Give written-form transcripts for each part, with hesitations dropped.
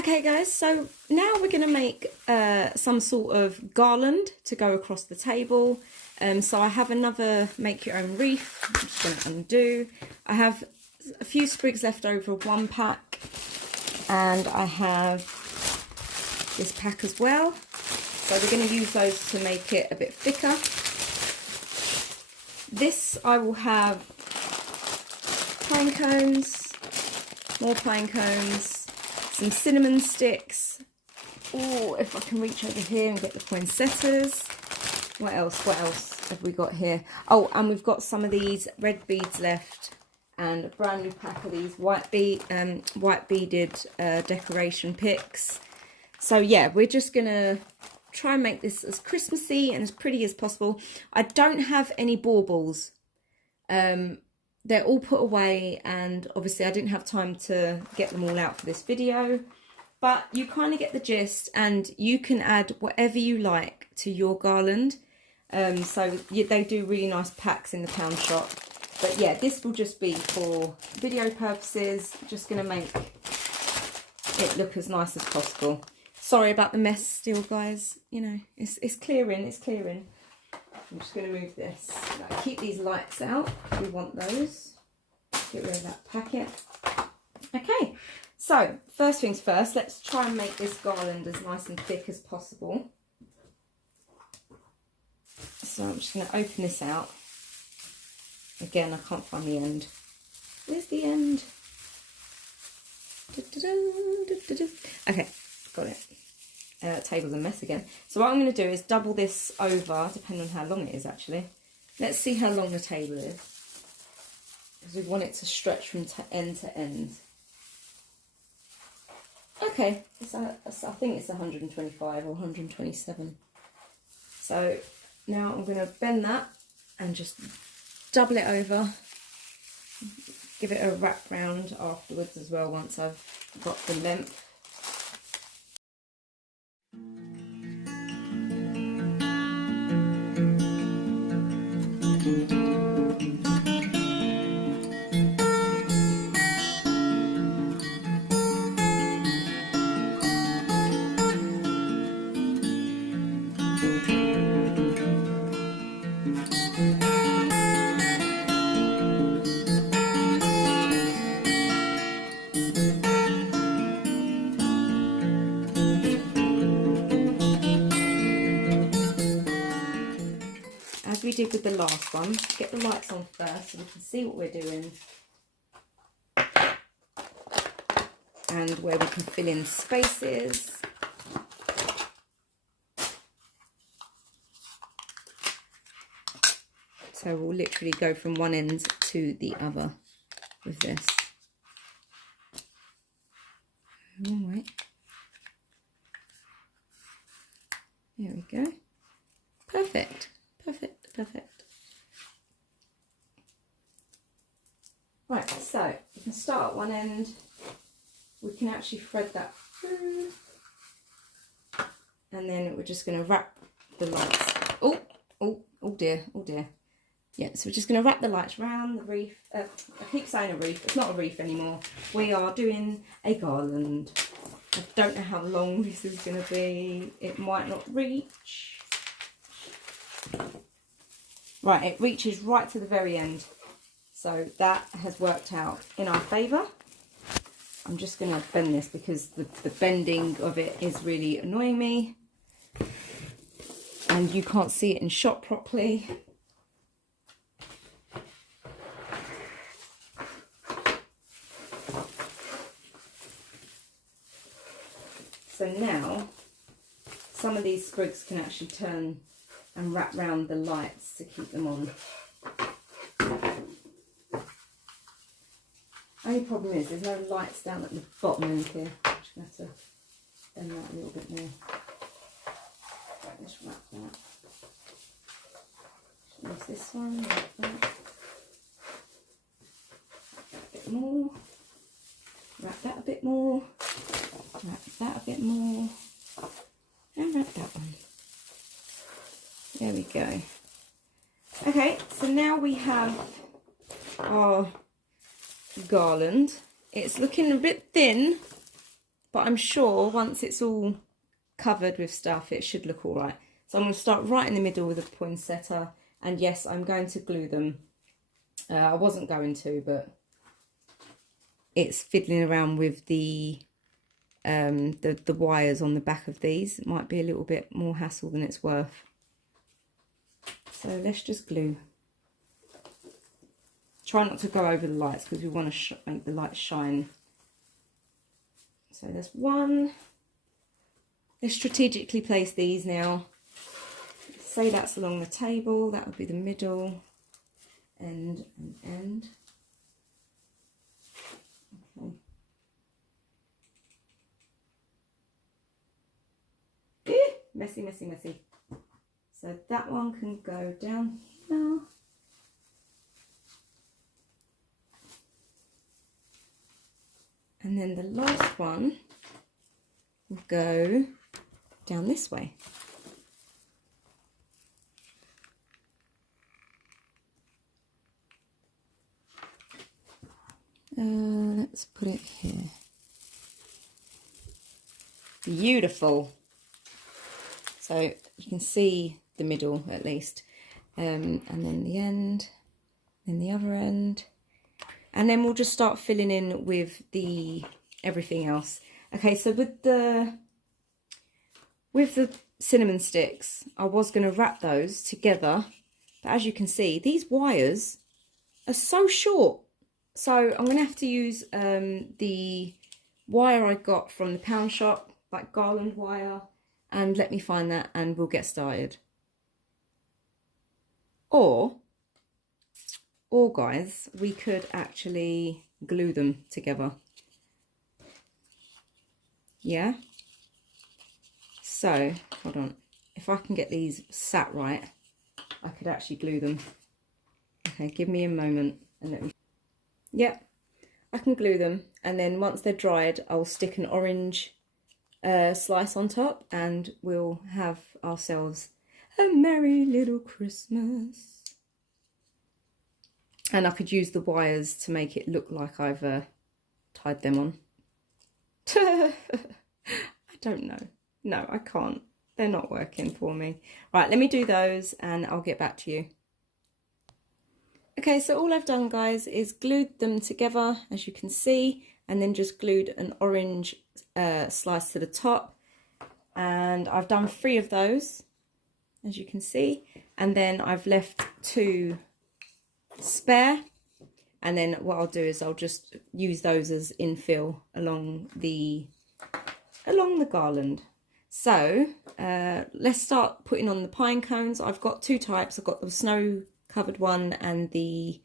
Okay guys, so now we're going to make some sort of garland to go across the table. So I have another make your own wreath. I'm just going to undo. I have a few sprigs left over of one pack, and I have this pack as well. So we're going to use those to make it a bit thicker. This I will have pine cones, more pine cones, some cinnamon sticks. Oh, if I can reach over here and get the poinsettias. What else have we got here? Oh, and we've got some of these red beads left, and a brand new pack of these white beaded decoration picks. So yeah, we're just gonna try and make this as Christmassy and as pretty as possible. I don't have any baubles. They're all put away, and obviously I didn't have time to get them all out for this video, but you kind of get the gist, and you can add whatever you like to your garland. So they do really nice packs in the pound shop, but yeah, this will just be for video purposes. Just going to make it look as nice as possible. Sorry about the mess still, guys, you know, it's clearing. I'm just going to move this. Right, keep these lights out. We want those. Get rid of that packet. Okay, so first things first, let's try and make this garland as nice and thick as possible. So I'm just going to open this out. Again, I can't find the end. Where's the end? Okay, got it. Table's a mess again. So what I'm going to do is double this over, depending on how long it is actually. Let's see how long the table is, because we want it to stretch from end to end. Okay, I think it's 125 or 127. So now I'm going to bend that and just double it over. Give it a wrap round afterwards as well once I've got the length. As we did with the last one, get the lights on first so we can see what we're doing and where we can fill in spaces. So we'll literally go from one end to the other with this. All right. There we go. Perfect. Perfect. Right, so you can start at one end. We can actually thread that through, and then we're just going to wrap the lights. Oh dear. Yeah, so we're just going to wrap the lights around the wreath. I keep saying a wreath. It's not a wreath anymore. We are doing a garland. I don't know how long this is going to be. It might not reach. Right, it reaches right to the very end. So that has worked out in our favour. I'm just going to bend this because the bending of it is really annoying me. And you can't see it in shot properly. So now, some of these sprigs can actually turn and wrap round the lights to keep them on. Only problem is there's no lights down at the bottom end here. I'm just going to have to bend that a little bit more. Right, let's wrap that. Use this one, like that. Wrap that a bit more. Wrap that a bit more. Wrap that a bit more. And wrap that one. There we go. Okay, so now we have our garland. It's looking a bit thin, but I'm sure once it's all covered with stuff, it should look all right. So I'm going to start right in the middle with a poinsettia, and yes, I'm going to glue them. I wasn't going to, but it's fiddling around with the wires on the back of these. It might be a little bit more hassle than it's worth. So let's just glue. Try not to go over the lights because we want to make the lights shine. So there's one. Let's strategically place these now. Say that's along the table. That would be the middle, end and end. Okay. Messy, messy, messy. So that one can go down here. And then the last one will go down this way. Let's put it here. Beautiful. So you can see the middle at least, and then the end, then the other end, and then we'll just start filling in with the everything else. Okay, so with the cinnamon sticks, I was going to wrap those together, but as you can see, these wires are so short. So I'm going to have to use the wire I got from the pound shop, like Garland wire, and let me find that and we'll get started. Or guys, we could actually glue them together. Yeah? So, hold on. If I can get these sat right, I could actually glue them. Okay, give me a moment and let me... Yep, I can glue them, and then once they're dried, I'll stick an orange slice on top, and we'll have ourselves a merry little Christmas. And I could use the wires to make it look like I've tied them on. I don't know. No, I can't. They're not working for me. Right, let me do those and I'll get back to you. Okay, so all I've done, guys, is glued them together, as you can see, and then just glued an orange slice to the top. And I've done 3 of those, as you can see, and then I've left 2 spare. And then what I'll do is I'll just use those as infill along the garland. So let's start putting on the pine cones. I've got 2 types. I've got the snow covered one and the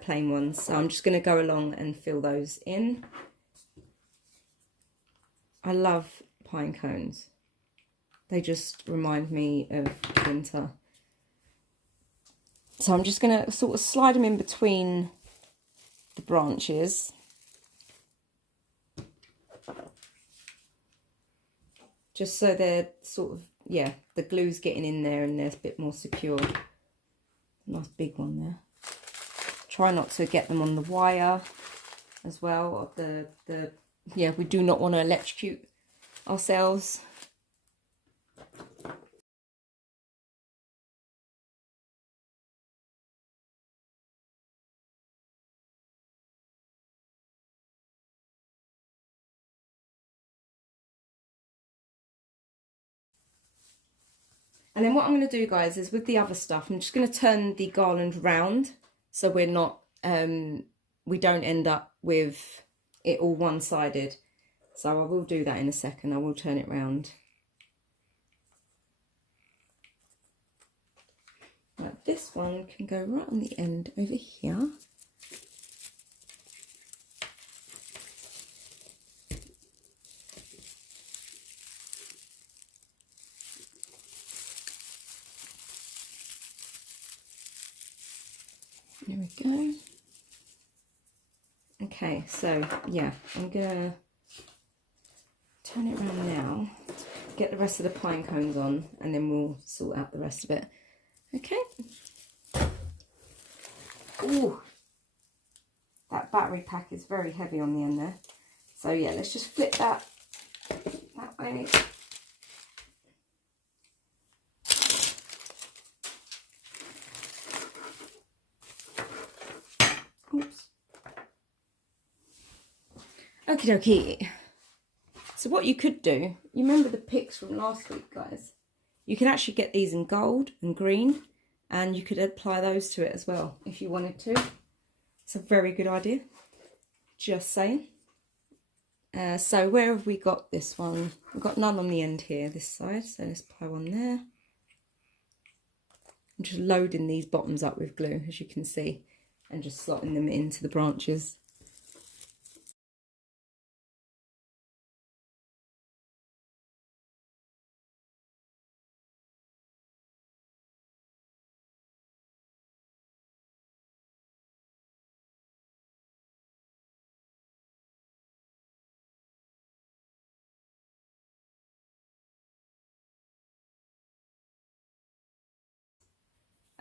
plain ones. So I'm just going to go along and fill those in. I love pine cones. They just remind me of winter. So I'm just going to sort of slide them in between the branches. Just so they're sort of, yeah, the glue's getting in there and they're a bit more secure. Nice big one there. Try not to get them on the wire as well. Yeah, we do not want to electrocute ourselves. And then what I'm going to do, guys, is with the other stuff, I'm just going to turn the garland round so we're not, we don't end up with it all one-sided. So I will do that in a second. I will turn it round. Right, this one can go right on the end over here. There we go. Okay, so yeah, I'm gonna turn it around now, get the rest of the pine cones on, and then we'll sort out the rest of it. Okay. Ooh, that battery pack is very heavy on the end there. So yeah, let's just flip that that way. Oops. Okie dokie. So what you could do, you remember the picks from last week, guys? You can actually get these in gold and green, and you could apply those to it as well if you wanted to. It's a very good idea. Just saying. So where have we got this one? We've got none on the end here, this side. So let's apply one there. I'm just loading these bottoms up with glue, as you can see, and just slotting them into the branches.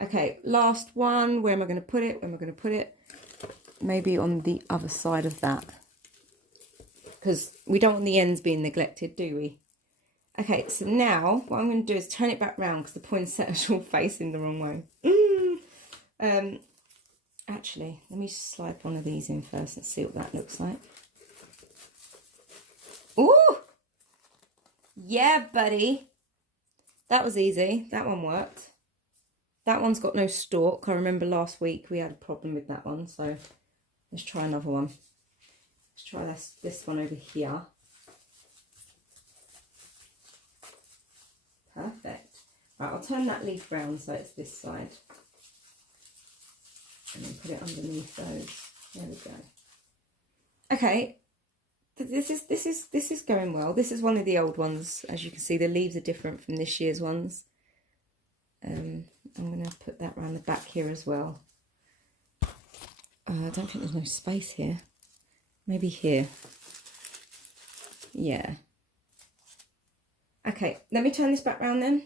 Okay, last one. Where am I going to put it? Where am I going to put it? Maybe on the other side of that. Because we don't want the ends being neglected, do we? Okay, so now what I'm going to do is turn it back round because the poinsettia's all facing the wrong way. Actually, let me slide one of these in first and see what that looks like. Ooh! Yeah, buddy. That was easy. That one worked. That one's got no stalk. I remember last week we had a problem with that one, so let's try another one. Let's try this one over here. Perfect. Right, I'll turn that leaf round so it's this side. And then put it underneath those. There we go. Okay. This is going well. This is one of the old ones. As you can see, the leaves are different from this year's ones. I'm going to put that around the back here as well. I don't think there's no space here. Maybe here. Yeah. Okay, let me turn this back round then,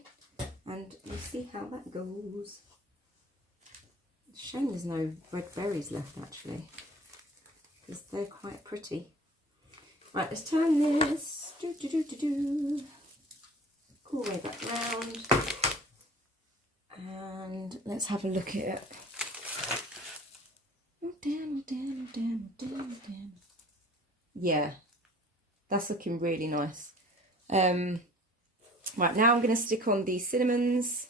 and we'll see how that goes. It's a shame there's no red berries left, actually, because they're quite pretty. Right, let's turn this. Cool way back round. And let's have a look at it. Oh, damn, damn, damn, damn, damn. Yeah, that's looking really nice. Right, now I'm going to stick on the cinnamons.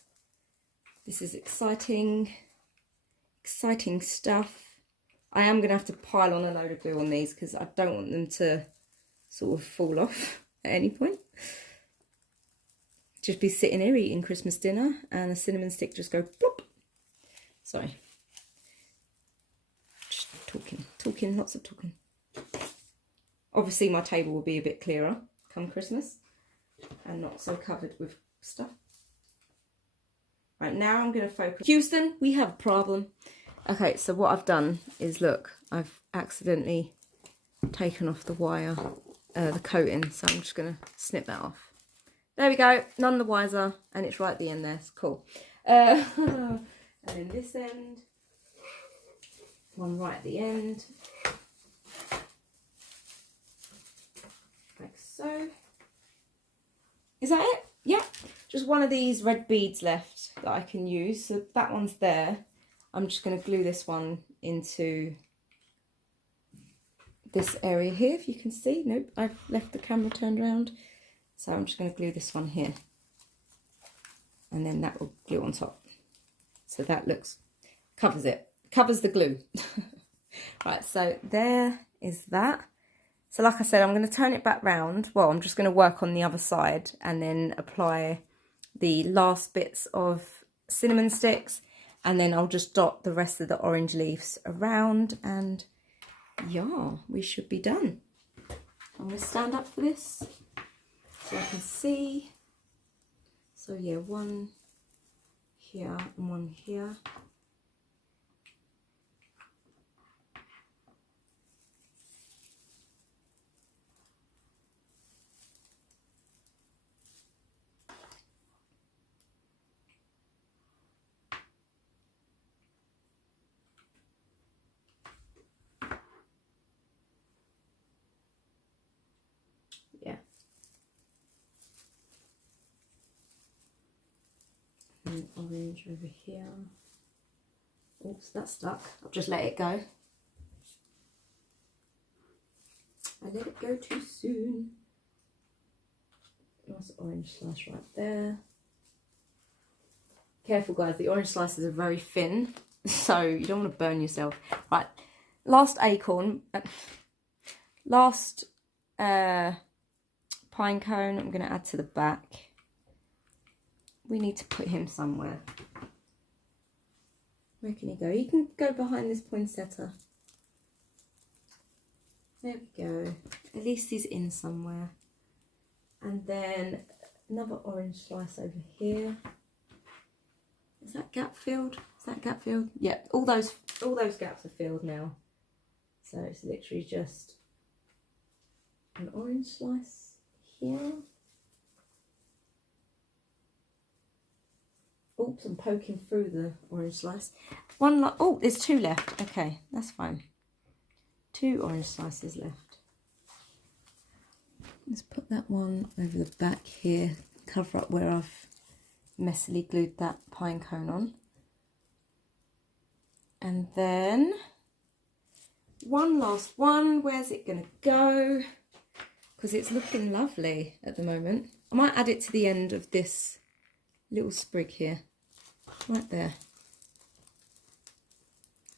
This is exciting stuff. I am going to have to pile on a load of glue on these because I don't want them to sort of fall off at any point. Just be sitting here eating Christmas dinner and a cinnamon stick just go plop. Sorry. Just talking, lots of talking. Obviously my table will be a bit clearer come Christmas and not so covered with stuff. Right, now I'm going to focus. Houston, we have a problem. Okay, so what I've done is, look, I've accidentally taken off the wire, the coating, so I'm just going to snip that off. There we go, none the wiser, and it's right at the end there, it's cool. And then this end, one right at the end, like so. Is that it? Yeah, just one of these red beads left that I can use, so that one's there. I'm just going to glue this one into this area here, if you can see. Nope, I've left the camera turned around. So I'm just going to glue this one here. And then that will glue on top. So that looks, covers it, covers the glue. Right, so there is that. So like I said, I'm going to turn it back round. Well, I'm just going to work on the other side and then apply the last bits of cinnamon sticks. And then I'll just dot the rest of the orange leaves around, and yeah, we should be done. I'm going to stand up for this so I can see. So yeah, one here and one here. Yeah, Some orange over here. Oops, that's stuck. I've just let it go. I let it go too soon. Nice orange slice right there. Careful guys, the orange slices are very thin, so you don't want to burn yourself. Right, last acorn, last pine cone I'm going to add to the back. We need to put him somewhere. Where can he go? He can go behind this poinsettia. There we go. At least he's in somewhere. And then another orange slice over here. Is that gap filled? Is that gap filled? Yeah, all those gaps are filled now. So it's literally just an orange slice here. Oops, I'm poking through the orange slice. Oh, there's two left. Okay, that's fine. 2 orange slices left. Let's put that one over the back here, cover up where I've messily glued that pine cone on. And then one last one. Where's it going to go? Because it's looking lovely at the moment. I might add it to the end of this little sprig here, right there.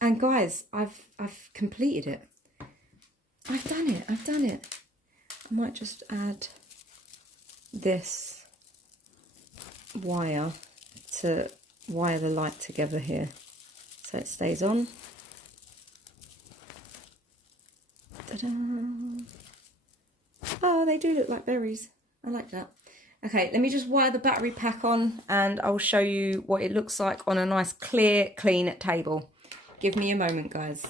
And guys, I've completed it. I've done it. I might just add this wire to wire the light together here so it stays on. Ta-da! Oh, they do look like berries. I like that. Okay, let me just wire the battery pack on and I'll show you what it looks like on a nice clear, clean table. Give me a moment, guys.